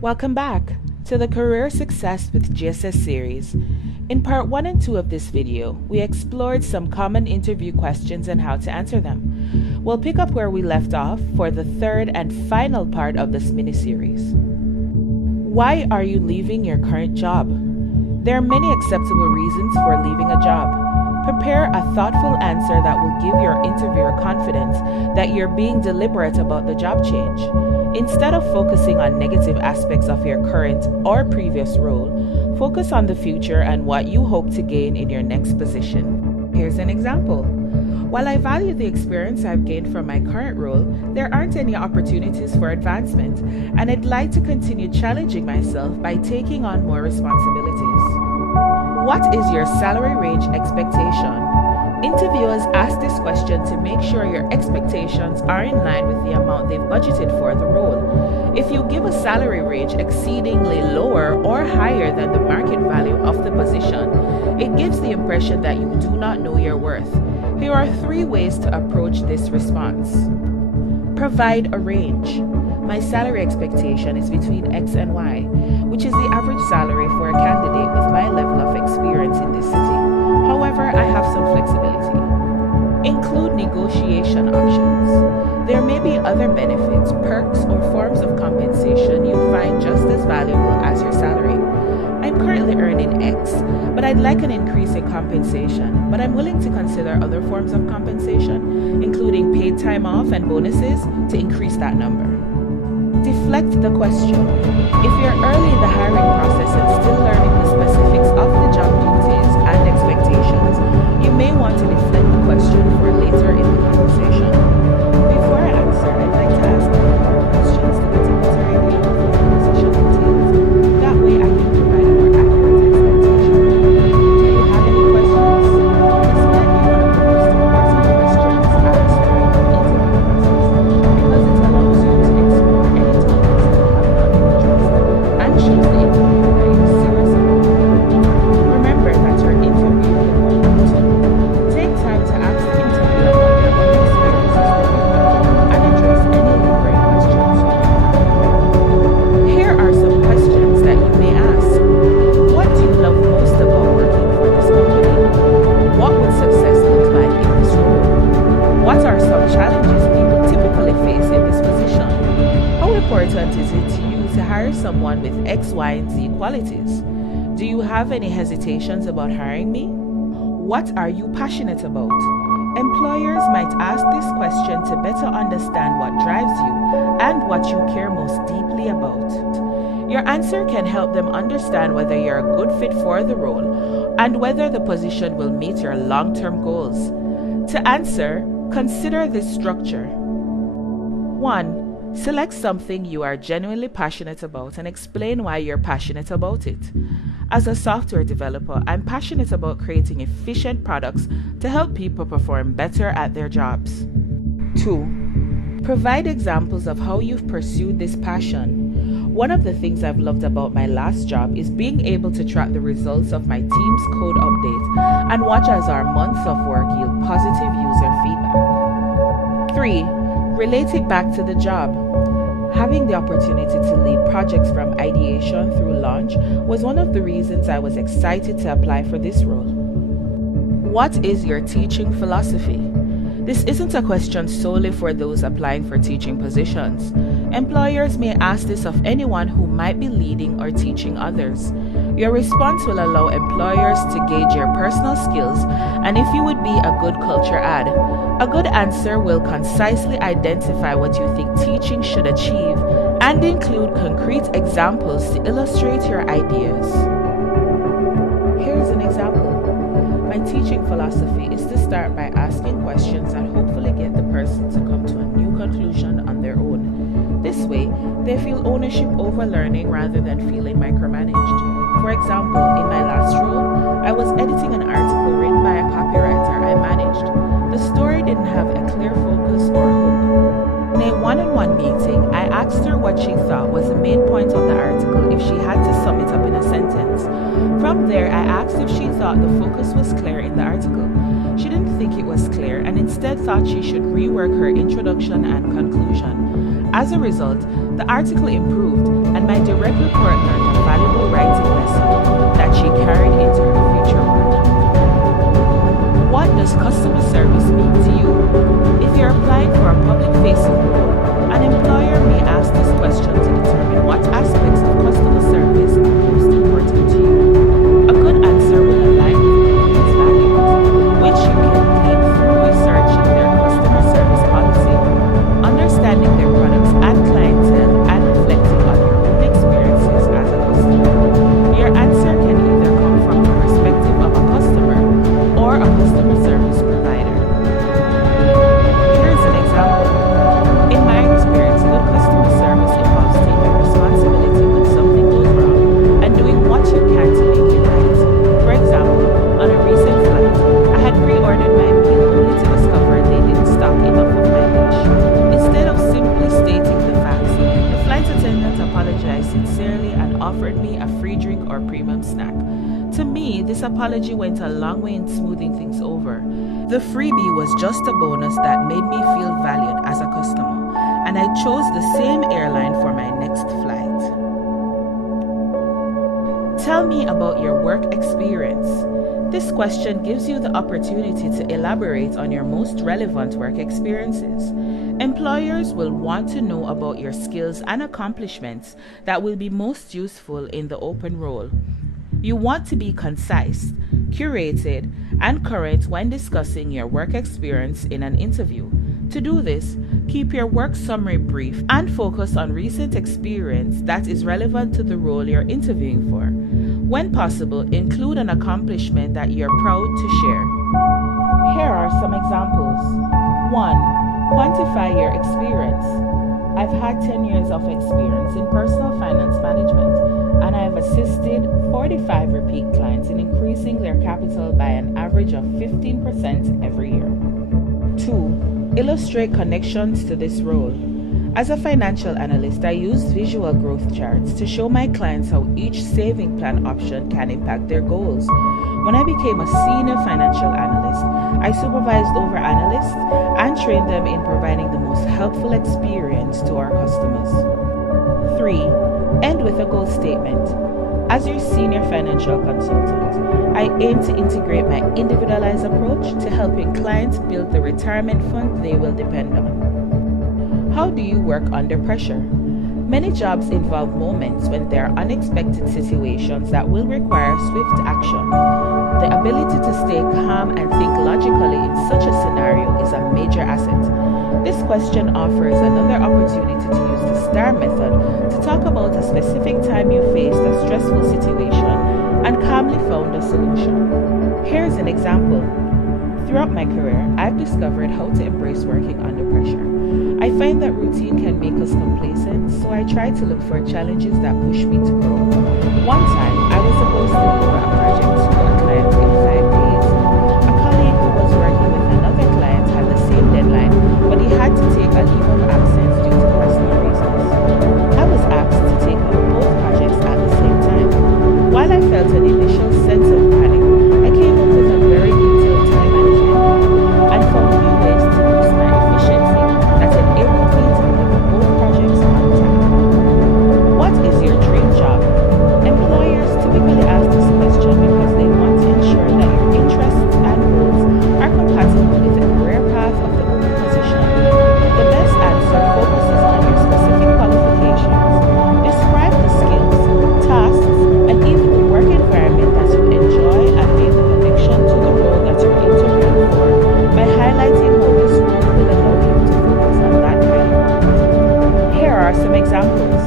Welcome back to the Career Success with GSS Series. In part 1 and 2 of this video, we explored some common interview questions and how to answer them. We'll pick up where we left off for the third and final part of this mini-series. Why are you leaving your current job? There are many acceptable reasons for leaving a job. Prepare a thoughtful answer that will give your interviewer confidence that you're being deliberate about the job change. Instead of focusing on negative aspects of your current or previous role, focus on the future and what you hope to gain in your next position. Here's an example. While I value the experience I've gained from my current role, there aren't any opportunities for advancement, and I'd like to continue challenging myself by taking on more responsibilities. What is your salary range expectation? Interviewers ask this question to make sure your expectations are in line with the amount they've budgeted for the role. If you give a salary range exceedingly lower or higher than the market value of the position, it gives the impression that you do not know your worth. Here are 3 ways to approach this response. Provide a range. My salary expectation is between X and Y, which is the average salary for a candidate with my level of experience in this city. However, I have some flexibility. Include negotiation options. There may be other benefits, perks, or forms of compensation you find just as valuable as your salary. I'm currently earning X, but I'd like an increase in compensation, but I'm willing to consider other forms of compensation, including paid time off and bonuses, to increase that number. Deflect the question. If you're early in the hiring process and still learning the specifics of the job duties and expectations, you may want to deflect the question for later in the conversation. Before I answer, I'd like to ask a few more questions to get a better idea of what the position entails. That way I can provide a more accurate expectation. Do you have any questions? This might be one of the most important questions asked during the interview process because it allows you to explore any topics that have not been addressed and shows the interviewer that you're serious about it. Remember that your interview will work with you. Take time to ask the interviewer about their own experiences with your project and address any lingering questions you may have. Here are some questions that you may ask. What do you love most about working for this company? What would success look like in this role? What are some challenges people typically face in this position? How important is it to you to hire someone with X, Y, and Z qualities? Do you have any hesitations about hiring me? What are you passionate about? Employers might ask this question to better understand what drives you and what you care most deeply about. Your answer can help them understand whether you're a good fit for the role and whether the position will meet your long-term goals. To answer, consider this structure. 1. Select something you are genuinely passionate about and explain why you're passionate about it. As a software developer, I'm passionate about creating efficient products to help people perform better at their jobs. 2. Provide examples of how you've pursued this passion. One of the things I've loved about my last job is being able to track the results of my team's code update and watch as our months of work yield positive user feedback. 3. Relate it back to the job. Having the opportunity to lead projects from ideation through launch was one of the reasons I was excited to apply for this role. What is your teaching philosophy? This isn't a question solely for those applying for teaching positions. Employers may ask this of anyone who might be leading or teaching others. Your response will allow employers to gauge your personal skills and if you would be a good culture add. A good answer will concisely identify what you think teaching should achieve and include concrete examples to illustrate your ideas. Here's an example. My teaching philosophy is to start by asking questions and hopefully get the person to come to a new conclusion on their own. This way, they feel ownership over learning rather than feeling micromanaged. For example, in my last role, I was editing an article written by a copywriter I managed. The story didn't have a clear focus or hook. In a one-on-one meeting, I asked her what she thought was the main point of the article if she had to sum it up in a sentence. From there, I asked if she thought the focus was clear in the article. She didn't think it was clear and instead thought she should rework her introduction and conclusion. As a result, the article improved and my direct offered me a free drink or premium snack. To me, this apology went a long way in smoothing things over. The freebie was just a bonus that made me feel valued as a customer, and I chose the same airline for my next flight. Tell me about your work experience. This question gives you the opportunity to elaborate on your most relevant work experiences. Employers will want to know about your skills and accomplishments that will be most useful in the open role. You want to be concise, curated, and current when discussing your work experience in an interview. To do this, keep your work summary brief and focus on recent experience that is relevant to the role you're interviewing for. When possible, include an accomplishment that you're proud to share. Here are some examples. 1. Quantify your experience. I've had 10 years of experience in personal finance management, and I have assisted 45 repeat clients in increasing their capital by an average of 15% every year. 2. Illustrate connections to this role. As a financial analyst, I use visual growth charts to show my clients how each saving plan option can impact their goals. When I became a senior financial analyst, I supervised over analysts and trained them in providing the most helpful experience to our customers. 3. End with a goal statement. As your senior financial consultant, I aim to integrate my individualized approach to helping clients build the retirement fund they will depend on. How do you work under pressure? Many jobs involve moments when there are unexpected situations that will require swift action. The ability to stay calm and think logically in such a scenario is a major asset. This question offers another opportunity to use the STAR method to talk about a specific time you faced a stressful situation and calmly found a solution. Here's an example. Throughout my career, I've discovered how to embrace working under pressure. I find that routine can make us complacent, so I try to look for challenges that push me to grow. One time, I was supposed to deliver a project to a client in 5 days. A colleague who was working with another client had the same deadline, but he had to take a leave of absence due to personal reasons. I was asked to take on both projects at the same time. While I felt an initial sense of panic, I came up with a very detailed time management plan and found new ways to boost my efficiency that enabled me to deliver both projects on time. What is your dream job? Employers typically ask this question because they want to ensure that your interests and goals are compatible with the career path of the open position. The best answer focuses on your specific qualifications. Describe the skills, tasks, and even the work environment that you enjoy and make the connection to the role that you're interviewing for by highlighting how this role will allow you to focus on that value. Here are some examples.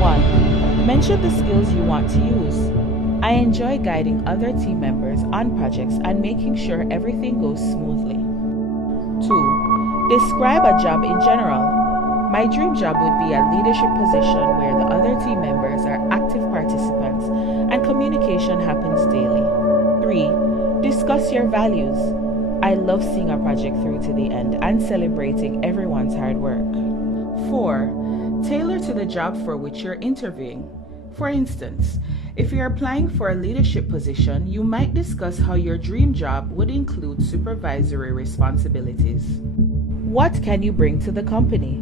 1. Mention the skills you want to use. I enjoy guiding other team members on projects and making sure everything goes smoothly. 2. Describe a job in general. My dream job would be a leadership position where the other team members are active participants and communication happens daily. 3. Discuss your values. I love seeing a project through to the end and celebrating everyone's hard work. 4. Tailor to the job for which you're interviewing. For instance, if you're applying for a leadership position, you might discuss how your dream job would include supervisory responsibilities. What can you bring to the company?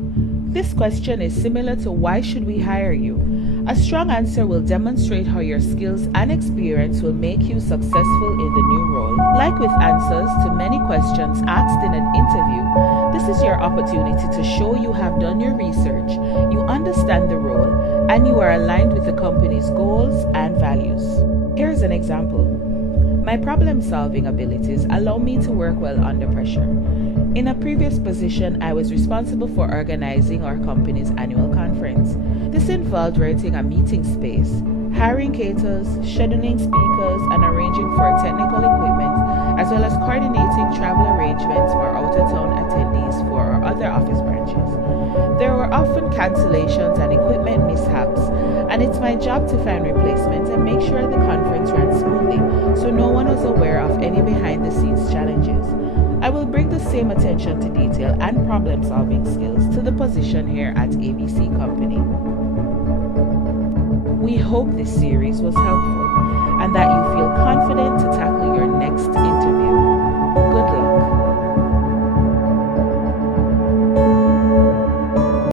This question is similar to why should we hire you? A strong answer will demonstrate how your skills and experience will make you successful in the new role. Like with answers to many questions asked in an interview, this is your opportunity to show you have done your research, you understand the role, and you are aligned with the company's goals and values. Here's an example. My problem-solving abilities allow me to work well under pressure. In a previous position, I was responsible for organizing our company's annual conference. This involved renting a meeting space, hiring caterers, scheduling speakers, and arranging for technical equipment, as well as coordinating travel arrangements for out-of-town attendees for our other office branches. There were often cancellations and equipment mishaps, and it's my job to find replacements and make sure the conference ran smoothly, so no one was aware of any behind-the-scenes challenges. I will bring the same attention to detail and problem-solving skills to the position here at ABC Company. We hope this series was helpful and that you feel confident to